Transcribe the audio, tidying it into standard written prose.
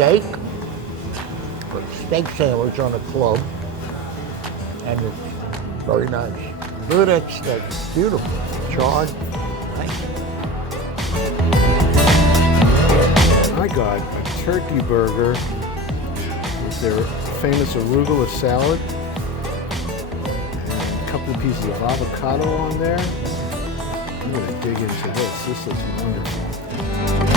steak, a steak sandwich on a club, and it's very nice. Look at that steak, it's beautiful, charred. Nice. I got a turkey burger with their famous arugula salad, and a couple of pieces of avocado on there. I'm gonna dig into this. This looks wonderful.